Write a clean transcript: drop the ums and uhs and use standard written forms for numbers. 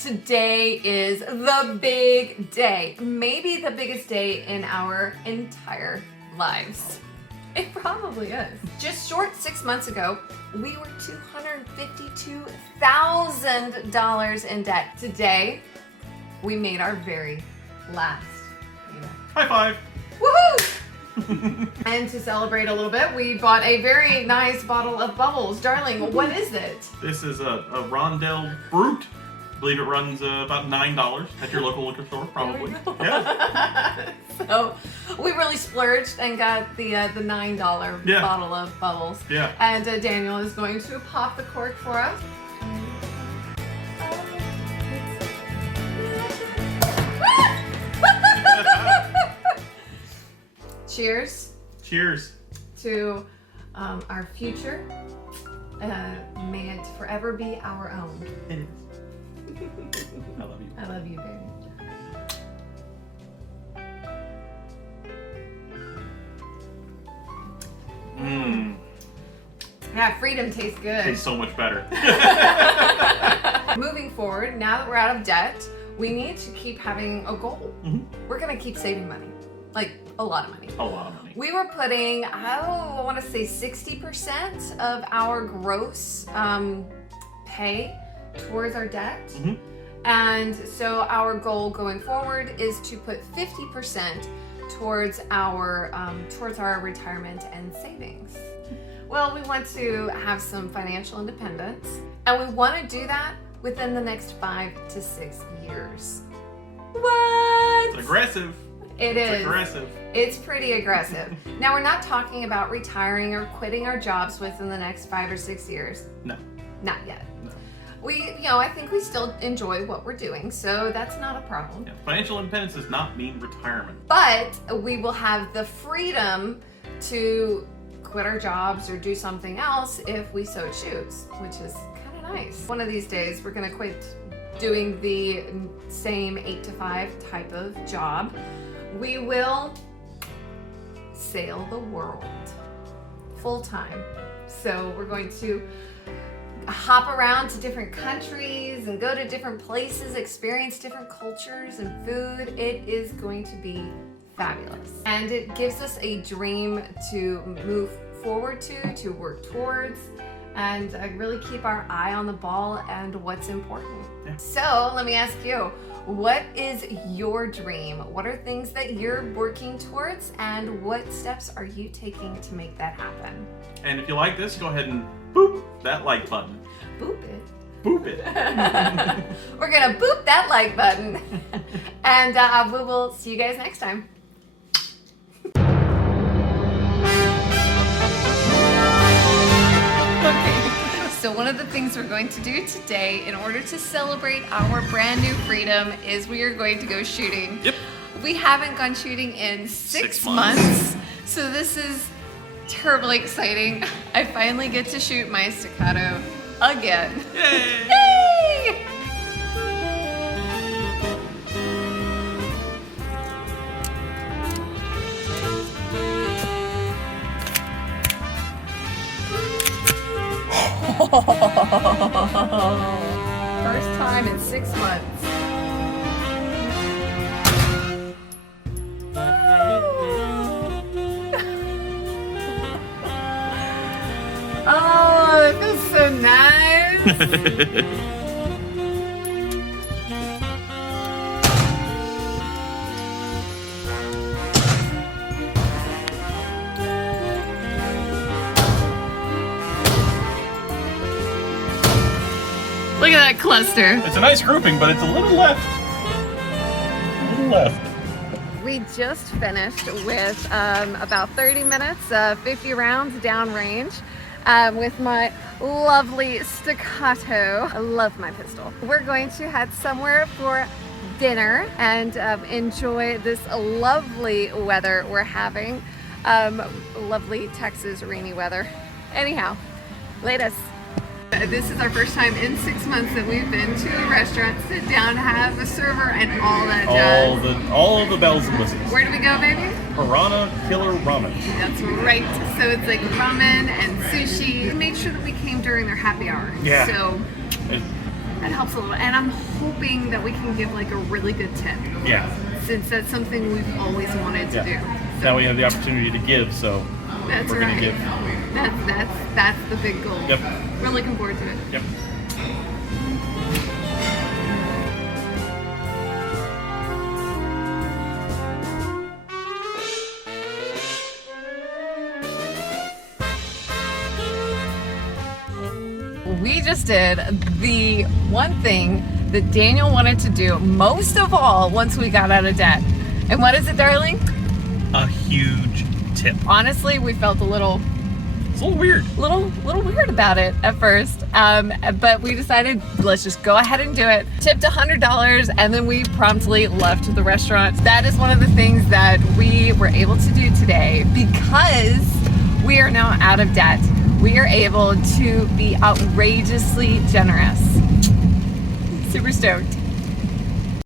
Today is the big day, maybe the biggest day in our entire lives. It probably is. Just short 6 months ago, we were $252,000 in debt. Today, we made our very last payment. High five. Woohoo! And to celebrate a little bit, we bought a very nice bottle of bubbles. Darling, what is it? This is a Rondell Brute. I believe it runs about $9 at your local liquor store, probably. Yeah. So we really splurged and got the $9 bottle of bubbles. Yeah. And Daniel is going to pop the cork for us. Cheers. Cheers. To our future. May it forever be our own. It is. I love you. I love you, baby. Mmm. Yeah, freedom tastes good. Tastes so much better. Moving forward, now that we're out of debt, we need to keep having a goal. Mm-hmm. We're gonna keep saving money. Like, a lot of money. A lot of money. We were putting, I want to say 60% of our gross pay towards our debt. Mm-hmm. And so our goal going forward is to put 50% towards our retirement and savings. Well, we want to have some financial independence, and we want to do that within the next 5 to 6 years. What? It's aggressive. It is. It's aggressive. It's pretty aggressive. Now, we're not talking about retiring or quitting our jobs within the next 5 or 6 years. No. Not yet. No. I think we still enjoy what we're doing, so that's not a problem. Yeah. Financial independence does not mean retirement. But we will have the freedom to quit our jobs or do something else if we so choose, which is kind of nice. One of these days, we're gonna quit doing the same 8 to 5 type of job. We will sail the world full time. So we're going to hop around to different countries and go to different places, experience different cultures and food. It is going to be fabulous. And it gives us a dream to move forward to work towards, and really keep our eye on the ball and what's important. Yeah. So let me ask you, what is your dream? What are things that you're working towards, and what steps are you taking to make that happen? And if you like this, go ahead and boop that like button. Boop it. Boop it. We're gonna boop that like button. And we will see you guys next time. So one of the things we're going to do today in order to celebrate our brand new freedom is we are going to go shooting. Yep. We haven't gone shooting in 6 6 months. So this is terribly exciting. I finally get to shoot my staccato again. Yay! Yay! First time in 6 months. Oh, it feels so nice. Look at that cluster. It's a nice grouping, but it's a little left. A little left. We just finished with about 30 minutes, 50 rounds downrange with my lovely staccato. I love my pistol. We're going to head somewhere for dinner and enjoy this lovely weather we're having. Lovely Texas rainy weather. Anyhow, latest. This is our first time in 6 months that we've been to a restaurant, sit down, have a server, and all that jazz. All of the bells and whistles. Where do we go, baby? Piranha Killer Ramen. That's right. So it's like ramen and sushi. We made sure that we came during their happy hour. Yeah. So That helps a little. And I'm hoping that we can give like a really good tip. Yeah. Since that's something we've always wanted to do. So Now we have the opportunity to give, so that's we're right. gonna give. That's the big goal. Yep. We're looking forward to it. Yep. We just did the one thing that Daniel wanted to do most of all once we got out of debt. And what is it, darling? A huge tip. Honestly, we felt a little weird. little weird about it at first, but we decided let's just go ahead and do it. Tipped $100, and then we promptly left the restaurant. That is one of the things that we were able to do today because we are now out of debt. We are able to be outrageously generous. Super stoked.